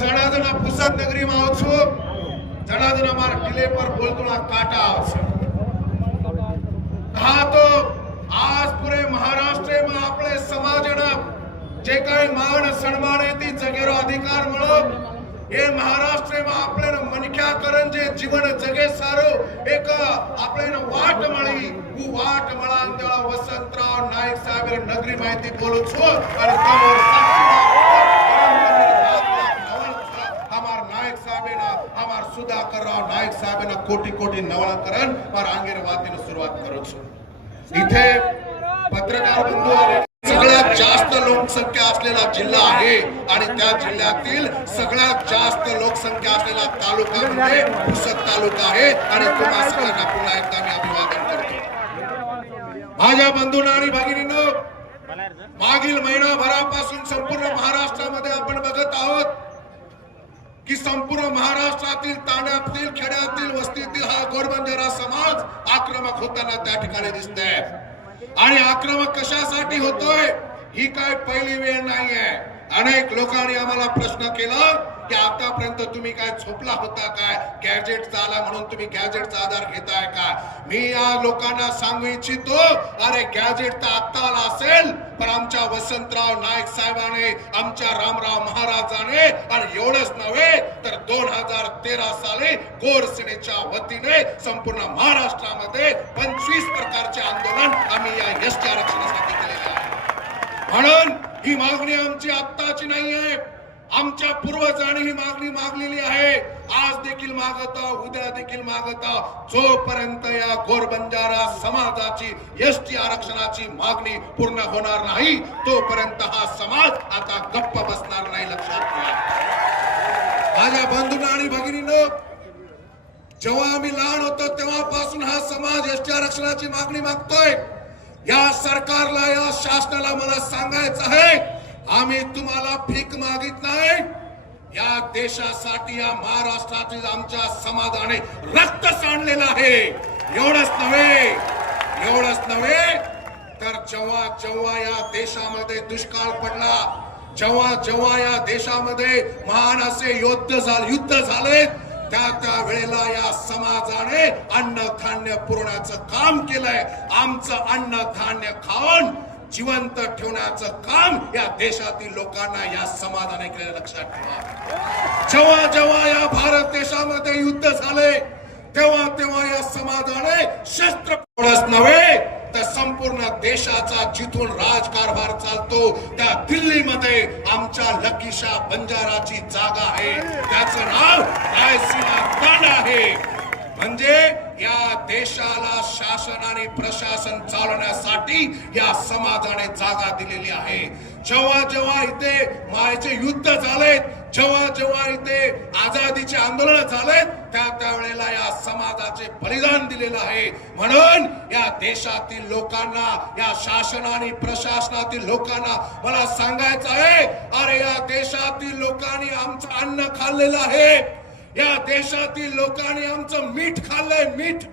જણા પુસાદ નગરીમાં આવું છું. જણા જણા મારા ટીલે પર બોલતોના કાંટા આવશે હા તો આજ પૂરે મહારાષ્ટ્રમાં આપણે સમાજના જે કઈ માન સન્માનેથી જગેરો અધિકાર મળો એ મહારાષ્ટ્રમાં આપણે મનખ્યા કરન જે જીવન જગે સારું, એક આપણે વાટ મળી. હું વાટ દેવા વસંતરાવ નાયક સાહેબ નગરી માહિતી બોલું છું અને તમારો અમાર સુધાકરરાવ નાયક સાહેબના કોટી કોટી નવલકરણ પર આંગેર વાતની શરૂઆत करू છું इथे पत्रकार बंधू आणि सगळ्यात जास्त लोकसंख्या असलेला जिल्हा आहे आणि त्या जिल्ह्यातील सगळ्यात जास्त लोकसंख्या असलेला तालुका म्हणजे पुसद तालुका आहे आणि तुम्हा सगळ्यांना पुन्हा एकदा मी अभिवादन करतो माझ्या बंधूंना आणि भगिनींनो मागील महिनाभरापासून संपूर्ण महाराष्ट्रामध्ये की संपूर्ण महाराष्ट्रातील तांड्यातील खेड्यातील वस्तीतील हा गोरबंजारा समाज आक्रमक होताना त्या ठिकाणी दिसतंय. आणि आक्रमक कशासाठी होतोय? ही काय पहिली वेळ नाही आहे अनेक लोकांनी आम्हाला प्रश्न केला की आतापर्यंत तुम्ही काय झोपला होता काय? गॅजेट आला म्हणून तुम्ही गॅजेटचा आधार घेताय का? मी या लोकांना सांगू इच्छितो अरे गॅजेट तर आत्ता आला असेल पण आमच्या वसंतराव नाईक साहेबाने आमच्या रामराव महाराजाने आणि एवढंच नव्हे तर दोन हजार तेरा साली गोर सेनेच्या वतीने संपूर्ण महाराष्ट्रामध्ये पंचवीस प्रकारचे आंदोलन आम्ही या एसटी आरक्षणासाठी केलेले आहे. म्हणून ही मागणी आमची आत्ताची नाहीये. आमच्या पूर्वजांनी ही मागणी मागलेली आहे. आज देखील मागत उद्या देखील मागत जोपर्यंत या गोरबंजारा समाजाची एस टी आरक्षणाची मागणी पूर्ण होणार नाही तोपर्यंत हा समाज आता गप्प बसणार नाही लक्षात घ्या. माझ्या बंधूंना आणि भगिनीनं जेव्हा आम्ही लहान होतो तेव्हापासून हा समाज एस टी आरक्षणाची मागणी मागतोय. या सरकारला या शासनाला मला सांगायचं आहे आम्ही तुम्हाला भीक मागित नाही. या देशासाठी या महाराष्ट्रातील आमच्या समाजाने रक्त सांडलेलं आहे. एवढंच नव्हे एवढंच नव्हे तर जेव्हा जेव्हा या देशामध्ये दुष्काळ पडला जेव्हा जेव्हा या देशामध्ये महान असे युद्ध झाले युद्ध झाले त्या त्या वेळेला या समाजाने अन्न धान्य पुरवण्याचं काम केलंय. आमचं अन्न धान्य खाऊन जिवंत ठेवण्याचं काम या देशातील लोकांना या समाजाने केलं लक्षात ठेवा. जेव्हा जेव्हा या भारत देशामध्ये युद्ध झाले तेव्हा तेव्हा या समाजाने शस्त्र नव्हे तर संपूर्ण देशाचा जिथून राजकारभार चालतो त्या दिल्लीमध्ये आमच्या लकीशा बंजाराची जागा आहे. त्याचं नाव रायसीना तांडा आहे. म्हणजे या देशाला शासन आणि प्रशासन चालवण्यासाठी या समाजाने जागा दिलेली आहे. जेव्हा जेव्हा इथे मायचे युद्ध झालेत जेव्हा जेव्हा इथे आझादीचे आंदोलन झालेत त्या त्यावेळेला या समाजाचे बलिदान दिलेलं आहे. म्हणून या देशातील लोकांना या शासनाने प्रशासनातील लोकांना मला सांगायचं आहे अरे या देशातील लोकांनी आमचं अन्न खाल्लेलं आहे. या देशातील लोकांनी आमचं मीठ खाल्लंय मीठ.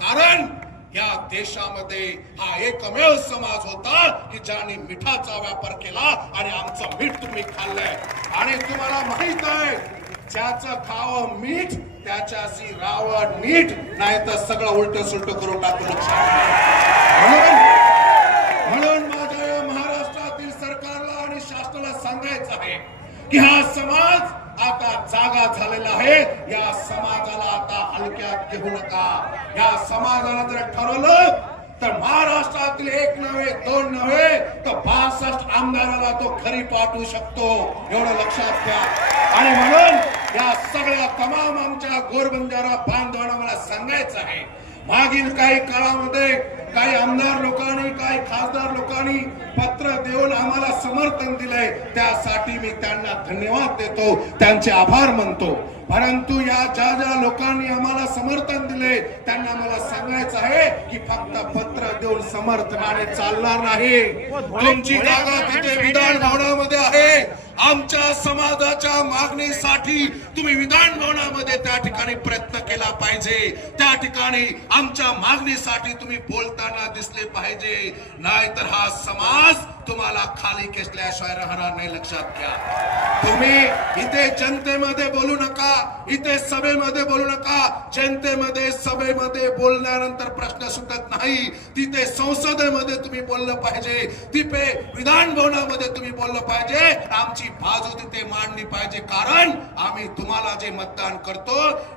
कारण या देशामध्ये हा एकमेव समाज होता की ज्याने मिठाचा व्यापार केला आणि आमचं मीठ तुम्ही खाल्लंय. आणि तुम्हाला माहीत आहे ज्याचं खावं मीठ त्याच्याशी रावण मीठ नाही तर सगळं उलट सुलट करून टाकू म्हणून म्हणून माझ्या महाराष्ट्रातील सरकारला आणि शासनाला सांगायचं आहे की हा समाज आता जागा झालेला आहे. या समाजाला आता हलक्यात घेऊ नका. या समाजाला जर ठरवलं तर महाराष्ट्रातील एक नव्हे दोन नव्हे तर बासष्ट आमदाराला तो खरी पाठवू शकतो. एवढं लक्षात घ्या. आणि म्हणून या सगळ्या तमाम आमच्या गोरबंजारा बांधवांना मला सांगायचं आहे मागील काही काळामध्ये काही आमदार लोकांनी काही खासदार लोकांनी पत्र देऊन आम्हाला समर्थन दिलंय. त्यासाठी मी त्यांना धन्यवाद देतो त्यांचे आभार मानतो. परंतु या ज्या ज्या लोकांनी आम्हाला समर्थन दिले त्यांना मला सांगायचं आहे की फक्त पत्र देऊन समर्थनाने चालणार नाही. तुमची जागा तिथे विधान भवनामध्ये आहे. आमच्या समाजाच्या मागणीसाठी तुम्ही विधान भवनामध्ये त्या ठिकाणी प्रयत्न केला पाहिजे. त्या ठिकाणी आमच्या मागणीसाठी तुम्ही बोलताना दिसले पाहिजे. नाहीतर हा समाज तुम्हाला खाली खेचल्याशिवाय राहणार नाही लक्षात घ्या. तुम्ही इथे जनतेमध्ये बोलू नका इथे सभेमध्ये बोलू नका. जनतेमध्ये सभेमध्ये बोलल्यानंतर प्रश्न सुटत नाही. तिथे संसदेमध्ये तुम्ही बोललं पाहिजे. तिथे विधान भवनामध्ये तुम्ही बोललं पाहिजे. आमची जी बाजू तिथे मांडली पाहिजे. कारण आम्ही तुम्हाला जे मतदान करतो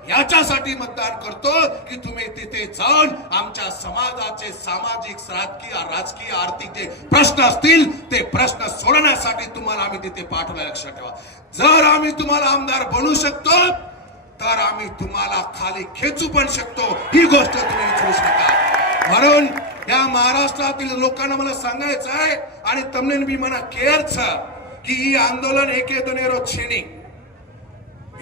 याच्यासाठी मतदान करतो की तुम्ही तिथे जाऊन आमच्या समाजाचे सामाजिक राजकीय राजकीय आर्थिक जे प्रश्न असतील ते प्रश्न सोडवण्यासाठी तुम्हाला आम्ही तिथे पाठवलं लक्षात ठेवा. जर आम्ही तुम्हाला आमदार बनू शकतो तर आम्ही तुम्हाला खाली खेचू पण शकतो. ही गोष्ट तुम्ही विचारू शकता. म्हणून या महाराष्ट्रातील लोकांना मला सांगायचं आहे आणि तमने मी मना केअरचं. छ की ಈ आंदोलन एके दनेरो छेनी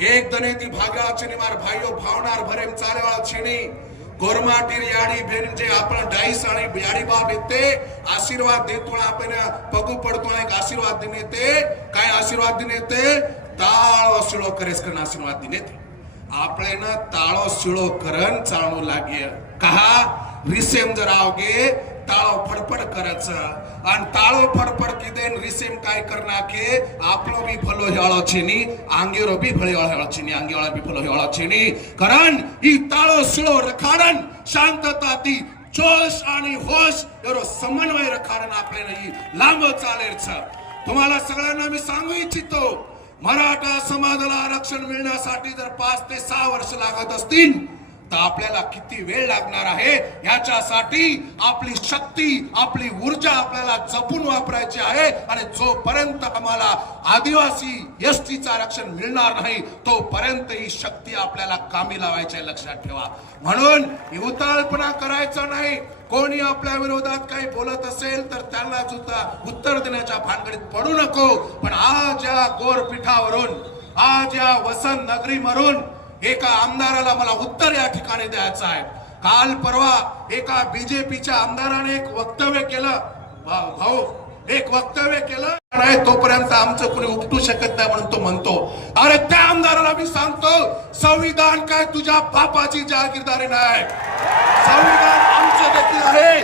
એક દનેથી ભાગા છે ને માર ભાઈઓ ભાવનાર ભરેમ ચાલે વાળા છેની ગોરમાટીર યાડી બેન જે આપણા ડાઈસ અને યાડી બાપ येते आशीर्वाद देतो आपण पगू पडतो एक आशीर्वाद देणे ते काय आशीर्वाद देणे ते તાળો શીળો કરેસ કરીને આશીર્વાદ દીને તે આપણે ના તાળો શીળો કરન ચાણું લાગીએ કહા रिसेम जर आवगे ताळो फडफड करायचं. आणि ताळो फडफड किदेन रिसेम काय करणार के आपलो बी भलो हेळो चिनी आंगेरो बी भले हेळो छेनी आंगेवाळा भी भलो हेळो चिनी. कारण ही ताळो शिळो रखाडन शांतता ती जोश आणि होश एवढं समन्वय रखाडन आपल्याला ही लांब चालेल तुम्हाला सगळ्यांना मी सांगू इच्छितो मराठा समाजाला आरक्षण मिळण्यासाठी जर पाच ते सहा वर्ष लागत असतील तर आपल्याला किती वेळ लागणार आहे याच्यासाठी आपली शक्ती आपली ऊर्जा आपल्याला जपून वापरायची आहे. आणि जोपर्यंत आम्हाला आदिवासी एसटीचं आरक्षण मिळणार नाही तोपर्यंत ही शक्ती आपल्याला कामी लावायची लक्षात ठेवा. म्हणून उताळपणा करायचा नाही. कोणी आपल्या विरोधात काही बोलत असेल तर त्यांना सुद्धा उत्तर देण्याच्या भानगडीत पडू नको. पण आज या गोरपीठावरून आज या वसंत नगरी मरून एका आमदाराला मला उत्तर या ठिकाणी द्यायचं आहे. काल परवा एका बीजेपीच्या आमदाराने एक वक्तव्य केलं. भाऊ एक वक्तव्य केलं. नाही तोपर्यंत आमचं कोणी उपटू शकत नाही म्हणून तो म्हणतो. अरे त्या आमदाराला मी सांगतो संविधान काय तुझ्या बापाची जागीरदारी नाही. संविधान आमचं देखील आहे.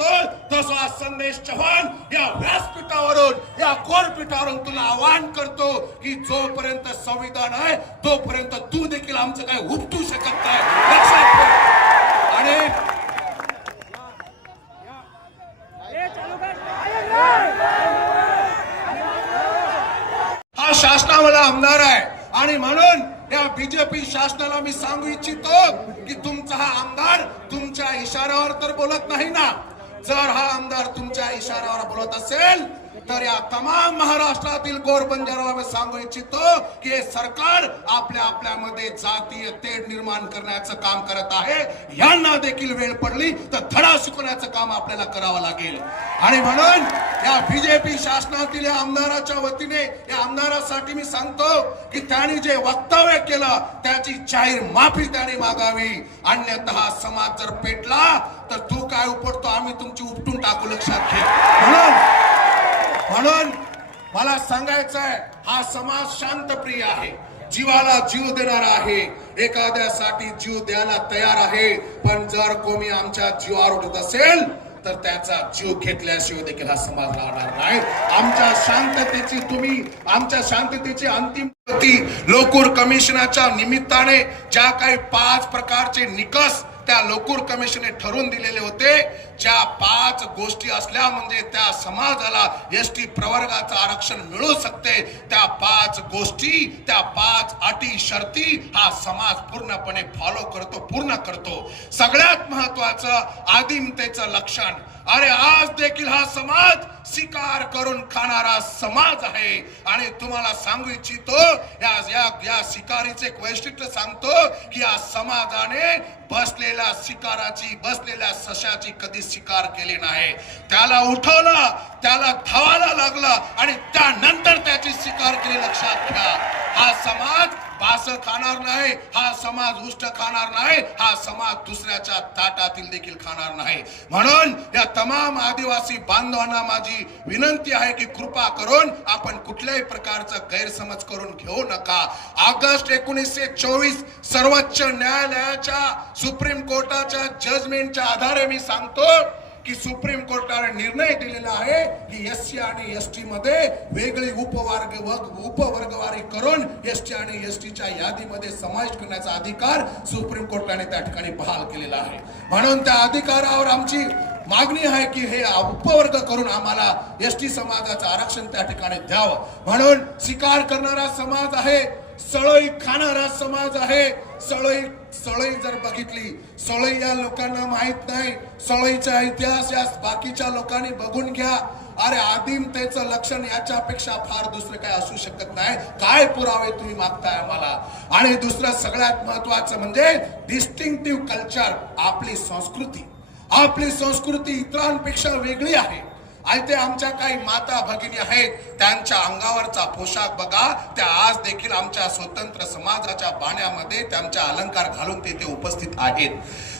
करतोय तसा संदेश चव्हाण या व्यासपीठावरून या कोरपीठावरून तुला आवाहन करतो की जोपर्यंत संविधान आहे तोपर्यंत तू देखील आमचं काय उपटू शकत नाही. आणि हा शासनावाला आमदार आहे. आणि म्हणून या बीजेपी शासनाला मी सांगू इच्छितो की तुमचा हा आमदार तुमच्या इशाऱ्यावर तर बोलत नाही ना. जर हा आमदार तुमच्या इशाऱ्यावर बोलत असेल तर या तमाम महाराष्ट्रातील गोर बंजाराला मी सांगू इच्छितो की हे सरकार आपल्या आपल्यामध्ये जातीय तेढ निर्माण करण्याचं काम करत आहे. यांना देखील वेळ पडली तर धडा शिकवण्याचं काम आपल्याला करावं लागेल. आणि म्हणून या बीजेपी शासनातील या आमदाराच्या वतीने या आमदारासाठी मी सांगतो की त्यांनी जे वक्तव्य केलं त्याची जाहीर माफी त्याने मागावी. अन्यथा समाज जर पेटला तर तू काय उपटतो आम्ही तुमची उपटून टाकू लक्षात घे. म्हणून म्हणून मला सांगायचं आहे हा समाज शांतप्रिय आहे. जीवाला जीव देणारा आहे. एखाद्यासाठी जीव द्यायला तयार आहे. पण जर कोणी आमच्या जीवावर उठत असेल तर त्याचा जीव घेतल्याशिवाय देखील हा समाज राहणार नाही. आमच्या शांततेची तुम्ही आमच्या शांततेची अंतिम लोकूर कमिशनाच्या निमित्ताने ज्या काही पाच प्रकारचे निकष त्या लोकूर कमिशनने ठरवून दिलेले होते ज्या पाच गोष्टी असल्या म्हणजे त्या समाजाला एस टी प्रवर्गाचं आरक्षण मिळू शकते. त्या पाच गोष्टी त्या पाच अटी शर्ती हा समाज पूर्णपणे फॉलो करतो पूर्ण करतो. सगळ्यात महत्वाचं आदिमतेचं लक्षण अरे आज देखील हा समाज शिकार करून खाणारा समाज आहे. आणि तुम्हाला सांगू इच्छितो या या या शिकारीचे एक वैशिष्ट्य सांगतो की या समाजाने बसलेल्या शिकाराची बसलेल्या सशाची कधी शिकार केली नाही. त्याला उठवलं त्याला धावायला लागला आणि त्यानंतर त्याची शिकार केली. लक्षात घ्या हा समाज बास खाणार नाही हा समाज उष्ट खाणार नाही हा समाज दुसऱ्याच्या ताटातील देखील खाणार नाही. म्हणून या तमाम आदिवासी बांधवांना माझी विनंती आहे की कृपा करून आपण कुठल्याही प्रकारचा गैरसमज करून घेऊ नका. ऑगस्ट एकोणीसशे चोवीस सर्वोच्च न्यायालयाच्या सुप्रीम कोर्टाच्या जजमेंटच्या आधारे मी सांगतो की सुप्रीम कोर्टाने निर्णय दिलेला आहे की एस सी आणि एस टी मध्ये वेगळी उपवर्ग उपवर्गवारी करून एस टी आणि एस टीच्या यादीमध्ये समाविष्ट करण्याचा अधिकार सुप्रीम कोर्टाने त्या ठिकाणी बहाल केलेला आहे. म्हणून त्या अधिकारावर आमची मागणी आहे की हे उपवर्ग करून आम्हाला एस टी समाजाचं आरक्षण त्या ठिकाणी द्यावं. म्हणून शिकार करणारा समाज आहे सळई खाणारा समाज आहे सळई सळई जर बघितली सळई या लोकांना माहीत नाही. सळईचा इतिहास या बाकीच्या लोकांनी बघून घ्या. अरे आदिमतेचं लक्षण याच्यापेक्षा फार दुसरं काय असू शकत नाही. काय पुरावे तुम्ही मागताय आम्हाला? आणि दुसरं सगळ्यात महत्वाचं म्हणजे डिस्टिंक्टिव्ह कल्चर आपली संस्कृती. आपली संस्कृती इतरांपेक्षा वेगळी आहे. आणि ते आमच्या काही माता भगिनी आहेत त्यांच्या अंगावरचा पोशाख बघा. त्या आज देखील आमच्या स्वतंत्र समाजाच्या बाण्यामध्ये त्यांच्या अलंकार घालून तिथे उपस्थित आहेत.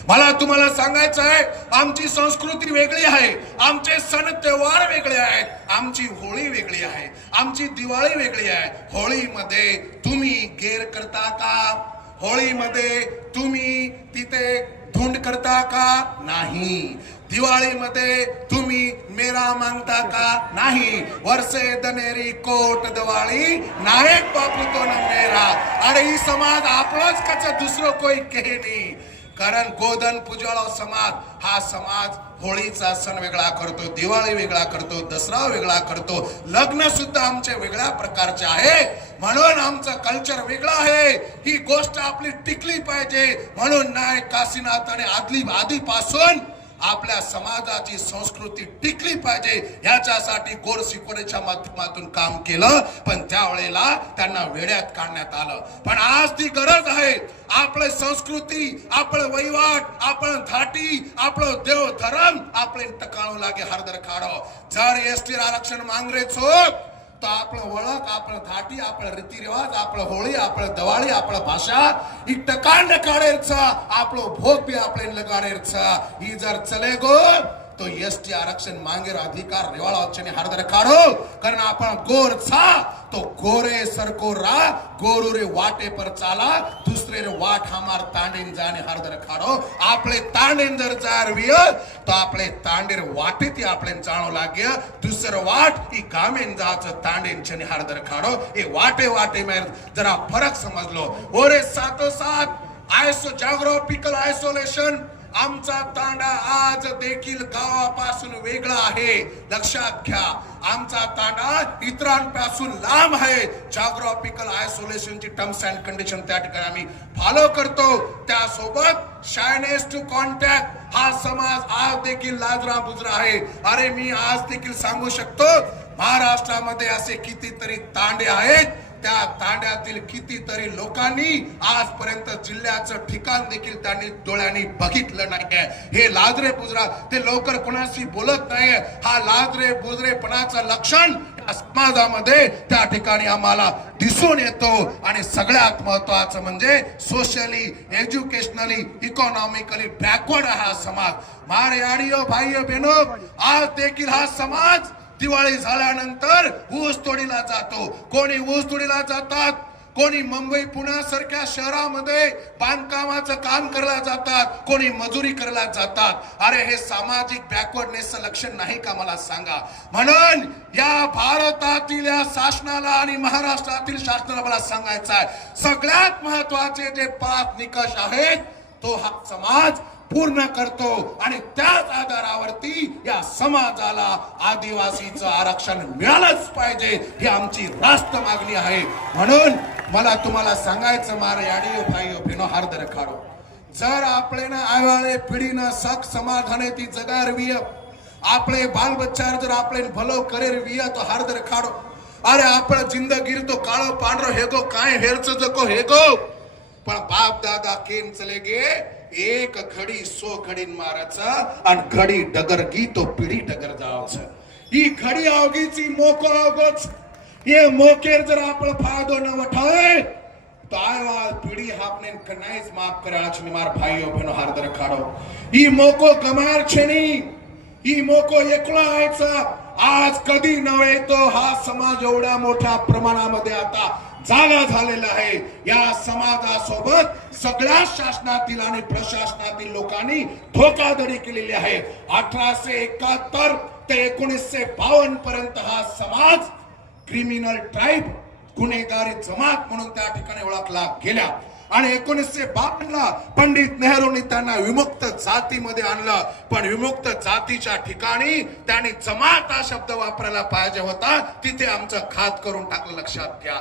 मला तुम्हाला सांगायचं आहे आमची संस्कृती वेगळी आहे आमचे सण त्योहार वेगळे आहेत आमची होळी वेगळी आहे आमची दिवाळी वेगळी आहे. होळीमध्ये तुम्ही गेर करता का? होळीमध्ये तुम्ही तिथे धुंड करता का? नाही. दिवाळीमध्ये तुम्ही मेरा मागता का? नाही. वर्षे दनेरी कोट दिवाळी. नायक बापू तो न मेरा. अरे ही समाज आपलाच कच दुसरं कोई कहे नाही. कारण गोधन पुजाळा समाज हा समाज होळीचा सण वेगळा करतो दिवाळी वेगळा करतो दसरा वेगळा करतो. लग्न सुद्धा आमचे वेगळ्या प्रकारचे आहे. म्हणून आमचं कल्चर वेगळं आहे. ही गोष्ट आपली टिकली पाहिजे. म्हणून नाय काशीनाथ आणि आदली आधीपासून आपल्या समाजाची संस्कृती टिकली पाहिजे ह्याच्यासाठी गोर शिकवण्याच्या माध्यमातून काम केलं पण त्यावेळेला त्यांना वेड्यात काढण्यात आलं. पण आज ती गरज आहे आपले संस्कृती आपलं वहिवाट आपण धाटी आपलं देव धरम आपले टकाळू लागे हरदर खाडो जर एस टी आरक्षण मांगरेच होत तर आपलं ओळख आपलं धाटी आपलं रीतिरिवाज आपलं होळी आपलं दिवाळी आपलं भाषा ही टकांड काढेरच आपलं भोग बी आपले लगाडेरच ही जर चले गो तो एसटी आरक्षण मांगेर अधिकार रेवाळा वच्चेने हरदर काढो. कारण आपण गोर छा तो गोरे सरको रा गोरू रे वाटे पर चाला दुसरे वाट हमार तांडेन जाने हरदर खाडो. आपले तांडेन जर जार विय तो आपले तांडेर वाटे आपले जाणो लागे दुसरं वाट ही गामेन जाचं तांडेन छने हरदर खाडो. हे वाटे वाटे मेर जरा फरक समजलो. ओरे सातो सात आयसो जागरो पिकल आयसोलेशन. आमचा तांडा आज देखील गावापासून वेगळा आहे. लक्षात घ्या आमचा तांडा इतरांपासून लांब आहे. जॉग्राफिकल आयसोलेशनची टर्म्स अँड कंडिशन त्या ठिकाणी आम्ही फॉलो करतो. त्यासोबत शायनेस टू कॉन्टॅक्ट हा समाज आज देखील लाजरा बुजरा आहे. अरे मी आज देखील सांगू शकतो महाराष्ट्रामध्ये असे कितीतरी तांडे आहेत त्या तांड्यातील कितीतरी लोकांनी आजपर्यंत जिल्ह्याचं ठिकाण देखील त्यांनी डोळ्यांनी बघितलं नाहीये. हे लाजरे बुजरा ते लवकर कोणाशी बोलत नाही हा लाजरे बुजरेपणाचं लक्षण समाजामध्ये त्या ठिकाणी आम्हाला दिसून येतो. आणि सगळ्यात महत्वाचं म्हणजे सोशली एज्युकेशनली इकॉनॉमिकली बॅकवर्ड हा समाज. मारे आडिओ भाई बहिणो आज देखील हा समाज दिवाळी झाल्यानंतर ऊस तोडीला जातो. कोणी ऊस तोडीला जातात कोणी मुंबई पुण्यासारख्या शहरामध्ये बांधकामाचं काम करायला जातात कोणी मजुरी करायला जातात. अरे हे सामाजिक बॅकवर्डनेसचं लक्षण नाही का मला सांगा? म्हणून या भारतातील या शासनाला आणि महाराष्ट्रातील शासनाला मला सांगायचं आहे सगळ्यात महत्त्वाचे जे पाच निकष आहेत तो हा समाज पूर्ण करतो आणि त्याच आधारावरती या समाजाला आदिवासीचं आरक्षण मिळालंच पाहिजे ही आमची राष्ट्र मागणी आहे. म्हणून मला तुम्हाला सांगायचं मार याडियो भाई बिनो हार्दर खाडो. जर आपले ना आयवाळे पिढीनं सख समाधाने ती जगार विय आपले बाल बच्चार जर आपले भलो करेर विय तो हार्दर खाडो. अरे आपण जिंदगीर तो काळो पांढरो हेगो काय हेरच जको हेगो पण बाप दादा केन चले गे एक घडी सो घडी माराचा आणि घडी डगर गी तो पिढी डगर जावच. ही घडी अवघीची मोको अवगोच हे मोकेर जर आपण फायदो न वठाय तो आय पिढी आपने कनाईज माफ करे आज निमार भाईओ बहनो हारदर खाडो ही मोको गमार छेनी ही मोको एकला आयचा. आज कधी नव्हे तो हा समाज एवढ्या मोठ्या प्रमाणामध्ये आता जागा झालेला आहे. या समाजासोबत सगळ्या शासनातील आणि प्रशासनातील लोकांनी धोकाधडी केलेली आहे. अठराशे एकाहत्तर ते एकोणीसशे बावन्न पर्यंत हा समाज क्रिमिनल ट्राईब गुन्हेगारी जमात म्हणून त्या ठिकाणी ओळखला गेल्या आणि एकोणीसशे बावन्नला पंडित नेहरूंनी त्यांना विमुक्त जातीमध्ये आणलं. पण विमुक्त जातीच्या ठिकाणी त्यांनी जमात हा शब्द वापरायला पाहिजे होता. तिथे आमचं खात करून टाकलं. लक्षात घ्या.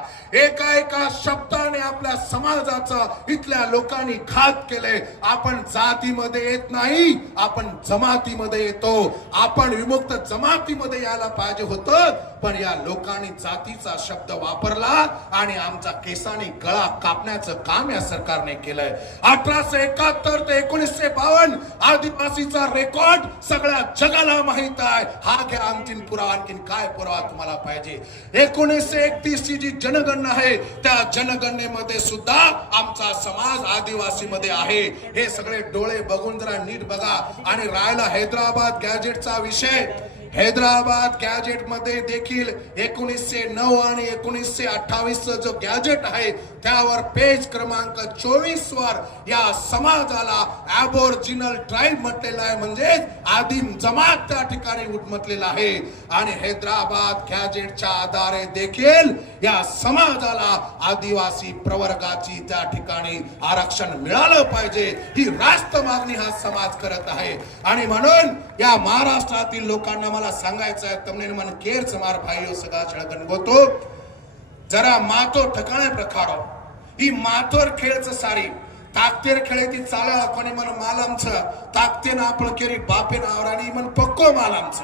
एका एका शब्दाने आपल्या समाजाचं इथल्या लोकांनी खात केले आपण जातीमध्ये येत नाही आपण जमातीमध्ये येतो. आपण विमुक्त जमातीमध्ये यायला पाहिजे होतं. पण या लोकांनी जातीचा शब्द वापरला आणि आमचा केसाने गळा कापण्याचं काम या सरकारने केलंय. अठराशे एकाहत्तर ते एकोणीसशे बावन्न आदिवासीचा रेकॉर्ड सगळ्या जगाला माहीत आहे. हा घ्या आणखीन पुरावा. आणखीन काय पुरावा तुम्हाला पाहिजे? एकोणीसशे एकतीस ची जी जनगणना आहे त्या जनगणनेमध्ये सुद्धा आमचा समाज आदिवासी मध्ये आहे. हे सगळे डोळे बघून जरा नीट बघा. आणि राहिला हैदराबाद गॅजेटचा विषय. हैदराबाद गॅजेटमध्ये देखील एकोणीसशे नऊ आणि एकोणीसशे अठ्ठावीस जो गॅजेट आहे त्यावर पेज क्रमांक चोवीस वर या समाजाला अबोरिजिनल ट्राईब म्हटलेला आहे. म्हणजे आदिम जमात त्या ठिकाणी म्हटलेला आहे. आणि हैदराबाद गॅजेटच्या आधारे देखील या समाजाला आदिवासी प्रवर्गाची त्या ठिकाणी आरक्षण मिळालं पाहिजे. ही रास्त मागणी हा समाज करत आहे. आणि म्हणून या महाराष्ट्रातील लोकांना मला सांगायचं आहे. तमने मन केर समार भाई सगळा छळगण होतो जरा मातो ठकाणे प्रकारो ही माथोर खेळच सारी. ताकतेर खेळे ती चालाळ कोणी मन मालामच. ताकते ना आपण केरी बापे नावरानी मन पक्को मालामच.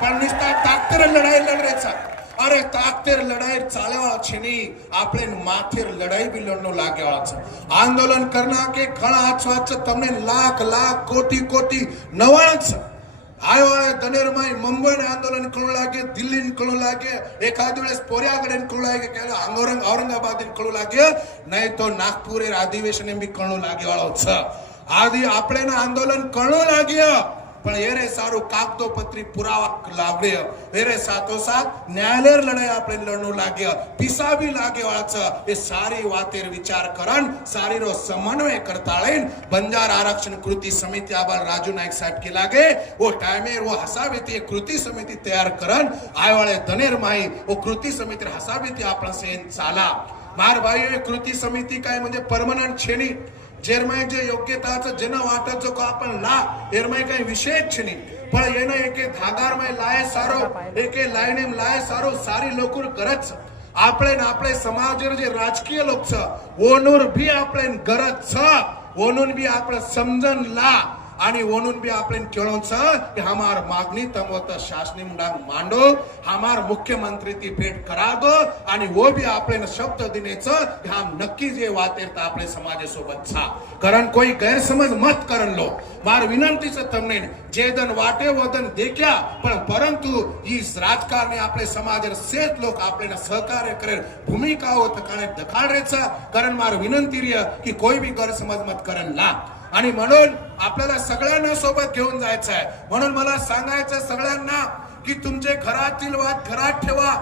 पण निस्ता ताकतेर लढाई लढायचा अरे ताकतेर लढाई चालवा छिनी आपले माथेर लढाई भी लढनो लागेवाच आंदोलन करना के खड़ा आज वाच तमने लाख लाख कोटी कोटी नवाज आयो दनेरमाई मुंबईने आन्दोलन कळू लागे दिल्लीन कळू लागे एखाद वेळेस पोऱ्याकडेन कळू लागे केलं औरंग औरंगाबादीन लागे नाही तो नागपूर अधिवेशन बी कळू लागे वाला उत्सव आन्दोलन लागे પણ એરે સારું કાગતો પત્રી પુરાવા લાગ્યો એરે સાથો સાથ ન્યાયાલય લડાઈ આપણે લડનું લાગ્યો પીસાવી લાગ્યો આછા એ સારી વાતેર વિચાર કરણ સારીનો સમન્વય કરતા લઈને બંજાર આરક્ષણ કૃતિ સમિતિ આબાર રાજુ નાયક સાહેબ કે લાગે ઓ ટાઈમે ઓ હસાવેતી કૃતિ સમિતિ તૈયાર કરણ આયવાળે ધનેર માઈ ઓ કૃતિ સમિતિ હસાવેતી આપણે સેન ચાલા માર ભાઈઓ કૃતિ સમિતિ કાંઈ म्हणजे परमनंट छेनी जेरमायचे योग्यताचं जन वाटाचं को आपण ला एरमाय काही विषयच नाही. पण येणं एके धागारमय लाय सारो एके लायने लाय सारो सारी लोकूर करच आपले ને આપણે સમાજર જે રાજકીય લોક છે ઓનુર ભી આપણે ગરજ છે ઓનુર ભી આપણે आणि म्हणून बी आपण केळोचं की हमार मागणी तमवत शासनी मुंडांग मांडो हमार मुख्यमंत्री ती भेट करा दो आणि वो भी आपण शब्द दिनेचं की हम नक्की जे वातेर तर आपले समाजासोबत छा कारण कोई गैरसमज मत करन लो. मार विनंती से तमने जे दन वाटे वदन देख्या पण परंतु ही राजकारणी आपले समाज सेत लोक आपल्याला सहकार्य करेल भूमिका होत कारण दखाडायचा कारण मार विनंती रिय की कोई भी गैरसमज मत करन ला. आणि म्हणून आपल्याला सगळ्यांना सोबत घेऊन जायचं आहे म्हणून मला सांगायचं सगळ्यांना की तुमचे घरातील वाद घरात ठेवा.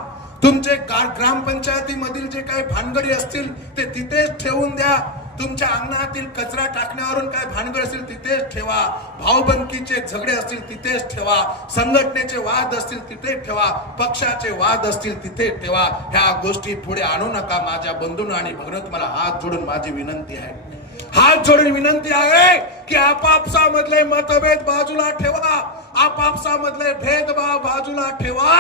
तुमचे ग्रामपंचायतीमधील जे काही भानगडी असतील ते तिथेच ठेवून द्या. तुमच्या अंगणातील कचरा टाकण्यावरून काय भानगड असतील तिथेच ठेवा. भाऊबंदकीचे झगडे असतील तिथेच ठेवा. संघटनेचे वाद असतील तिथेच ठेवा. पक्षाचे वाद असतील तिथे ठेवा. ह्या गोष्टी पुढे आणू नका माझ्या बंधून आणि भगवंत मला हात जोडून माझी विनंती आहे. हात जोडून विनंती आहे की आपापसामधले मतभेद बाजूला ठेवा. आपापसामधले भेदभाव बाजूला ठेवा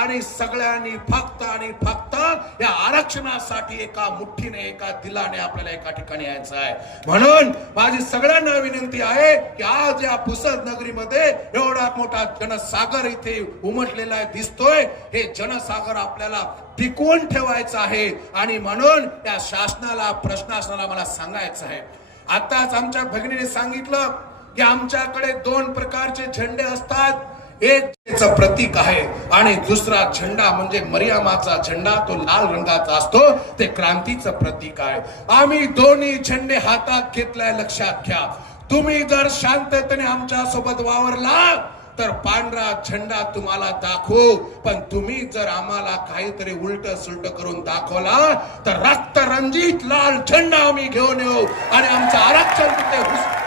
आणि सगळ्यांनी फक्त आणि फक्त या आरक्षणासाठी एका मुठ्ठीने एका दिलाने आपल्याला एका ठिकाणी यायचं आहे. म्हणून माझी सगळ्यांना विनंती आहे की आज या पुसद नगरीमध्ये एवढा मोठा जनसागर इथे उमटलेला आहे दिसतोय. हे जनसागर आपल्याला टिकवून ठेवायचं आहे. आणि म्हणून या शासनाला प्रशासनाला मला सांगायचं आहे. आताच आमच्या भगिनीने सांगितलं की आमच्याकडे दोन प्रकारचे झेंडे असतात. एक प्रतीक आहे आणि दुसरा झेंडा म्हणजे मरियामाचा झेंडा. तो लाल रंगाचा असतो. ते क्रांतीचं प्रतीक आहे. आम्ही दोन्ही झेंडे हातात घेतलाय लक्षात घ्या. तुम्ही जर शांततेने आमच्यासोबत वावरला तर पांढरा झेंडा तुम्हाला दाखवू. पण तुम्ही जर आम्हाला काहीतरी उलट सुलट करून दाखवला तर रक्त रंजित लाल झेंडा आम्ही घेऊन येऊ. आणि आमचं आरक्षण तिथे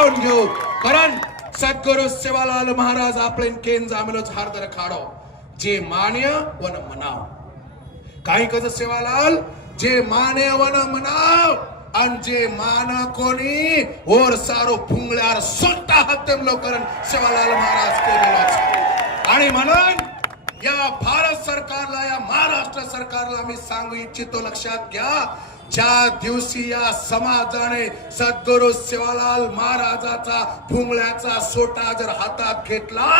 हुस- घेऊ. कारण सद्गुरु सेवालाल महाराज आपले केन जामिलोच हारदर खाडो. जे मान्य वन मनाव. काही कस सेवालाल? जे माने वन मनाव. आणि जे मान कोणी? ओर सारो फुंगल्यार स्वतः हत्यम लोकरण सेवालाल महाराज केलेलाच. आणि म्हणून या भारत सरकारला या महाराष्ट्र सरकारला मी सांगू इच्छितो लक्षात घ्या. ज्या दिवशी या समाजाने सद्गुरु शिवालाल महाराजाचा फुंगळ्याचा सोटा जर हातात घेतला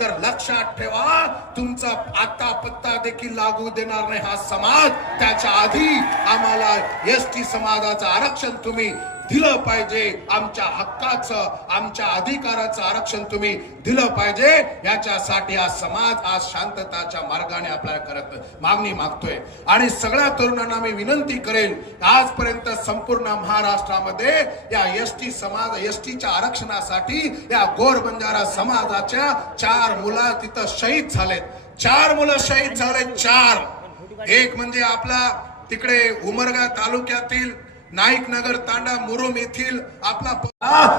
तर लक्षात ठेवा तुमचा आता पत्ता देखील लागू देणार नाही हा समाज. त्याच्या आधी आम्हाला एस टी समाजाचं आरक्षण तुम्ही दिलं पाहिजे. आमच्या हक्काचं आमच्या अधिकाराचं आरक्षण तुम्ही दिलं पाहिजे. याच्यासाठी हा समाज आज शांतताच्या मार्गाने आपल्याला करत मागणी मागतोय. आणि सगळ्या तरुणांना मी विनंती करेल आजपर्यंत संपूर्ण महाराष्ट्रामध्ये या एस टी समाज एस टीच्या आरक्षणासाठी या गोर बंजारा समाजाच्या चार मुलं तिथं शहीद झालेत. चार मुलं शहीद झालेत चार. एक म्हणजे आपला तिकडे उमरगा तालुक्यातील नाईक नगर तांडा मुरुम येथील आपला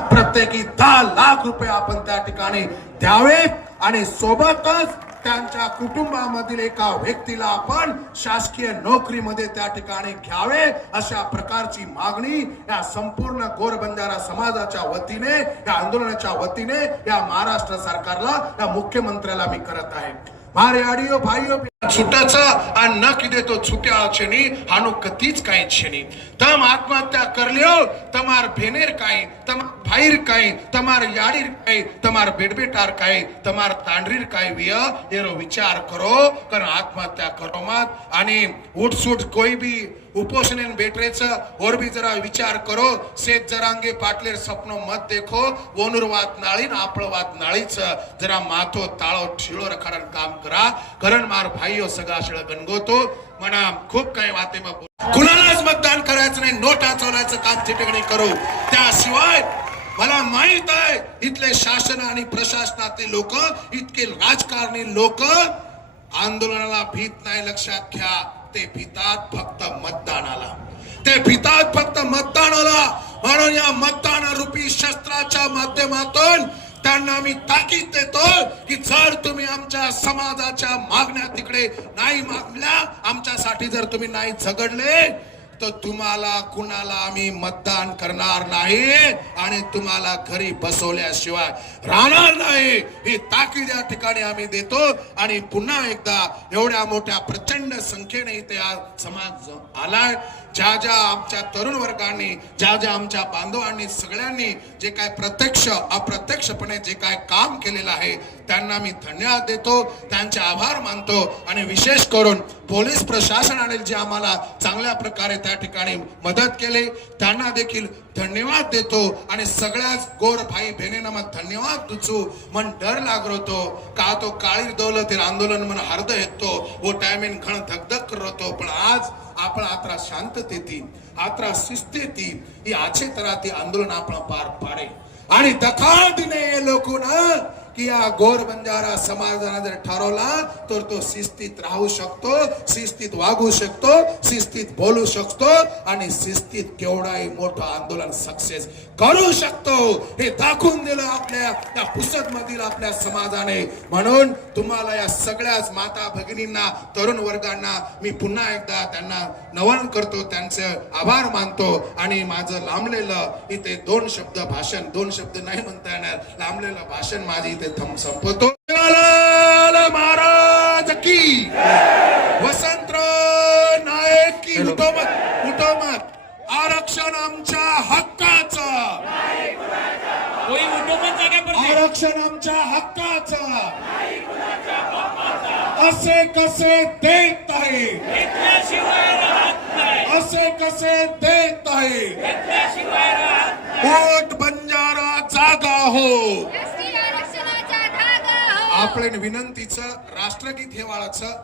प्रत्येकी दहा लाख रुपये आपण त्या ठिकाणी द्यावे आणि सोबतच त्यांच्या कुटुंबामधील एका व्यक्तीला आपण शासकीय नोकरीमध्ये त्या ठिकाणी घ्यावे अशा प्रकारची मागणी या संपूर्ण गोरबंजारा समाजाच्या वतीने या आंदोलनाच्या वतीने या महाराष्ट्र सरकारला या मुख्यमंत्र्याला मी करत आहे. मारे आडिओ भाईओ छुट्याचा आणि न किदे तो छुट्या क्षणी हानो कधीच काही क्षणी तम आत्महत्या करल्यो तमार भेनेर काही तम भाईर काही तमार याडीर काही तमार बेडबेटार काही तमार तांडरीर काही विय येरो विचार करो कारण आत्महत्या करो मात. आणि उठसूट कोई भी उपोषण बेटरेच और भी जरा विचार करो सेत जरांगे पाटलेर स्वप्न मत देखो वनुर्वात नाळीन आपळवात नाळीच जरा माथो ताळो ठिळो रखाडन काम करा कारण मार भाई भाईयो सगळा शिळ गणगोतो. म्हणा खूप काही वाते मग कुणालाच मतदान करायचं नाही नोटा चोरायचं काम ठिकाणी करू. त्याशिवाय मला माहीत आहे इथले शासन आणि प्रशासनातले लोक इतके राजकारणी लोक आंदोलनाला भीत नाही लक्षात घ्या. ते भीतात फक्त मतदानाला. ते भीतात फक्त मतदानाला. म्हणून या मतदान रूपी शस्त्राच्या माध्यमातून त्यांना मी ताकीद देतो की जर तुम्ही आमच्या समाजाच्या मागण्या तिकडे नाही मागल्या आमच्यासाठी जर तुम्ही नाही झगडले तर तुम्हाला कुणाला आम्ही मतदान करणार नाही आणि तुम्हाला घरी बसवल्याशिवाय राहणार नाही. ही ताकीद या ठिकाणी आम्ही देतो आणि पुन्हा एकदा एवढ्या मोठ्या प्रचंड संख्येने इथे आज समाज आलाय. ज्या ज्या आमच्या तरुण वर्गांनी ज्या ज्या आमच्या बांधवांनी सगळ्यांनी जे काय प्रत्यक्ष अप्रत्यक्षपणे जे काय काम केलेलं आहे त्यांना मी धन्यवाद देतो त्यांचे आभार मानतो आणि विशेष करून पोलीस प्रशासनाने जे आम्हाला चांगल्या प्रकारे त्या ठिकाणी मदत केली त्यांना देखील धन्यवाद देतो आणि सगळ्याच गोर भाई बहिणींना मग धन्यवाद दुचू मन डर लागरतो का तो काळी दौलत आंदोलन मन हरद येतो वो टायमिंग घण धगधग करतो पण आज आपण आत्रा शांततेतील आत्रा शिस्तेती ही आछे तरा ती आंदोलन आपण पार पाडे आणि दखाळ दिने लोकून की या गोर बंजारा समाजाला जर ठरवला तर तो शिस्तीत राहू शकतो शिस्तीत वागू शकतो शिस्तीत बोलू शकतो आणि शिस्तीत केवढाही मोठं आंदोलन सक्सेस करू शकतो. हे दाखवून दिलं आपल्या त्या पुस्तक मधील आपल्या समाजाने. म्हणून तुम्हाला या सगळ्याच माता भगिनींना तरुण वर्गांना मी पुन्हा एकदा त्यांना नवन करतो त्यांचे आभार मानतो. आणि माझं लांबलेलं इथे दोन शब्द भाषण दोन शब्द नाही म्हणता येणार. लांबलेलं भाषण माझे इथे थम संपवतो महाराज की. वसंतराव नायक की उठोमत उठोमत आरक्षण आमच्या हक्काचं. आरक्षण आमच्या हक्काचं. असे कसे देत आहे. असे कसे देत आहे. पोट बंजारा जागा हो. आपल्या विनंतीचं राष्ट्रगीत हे वाळाचं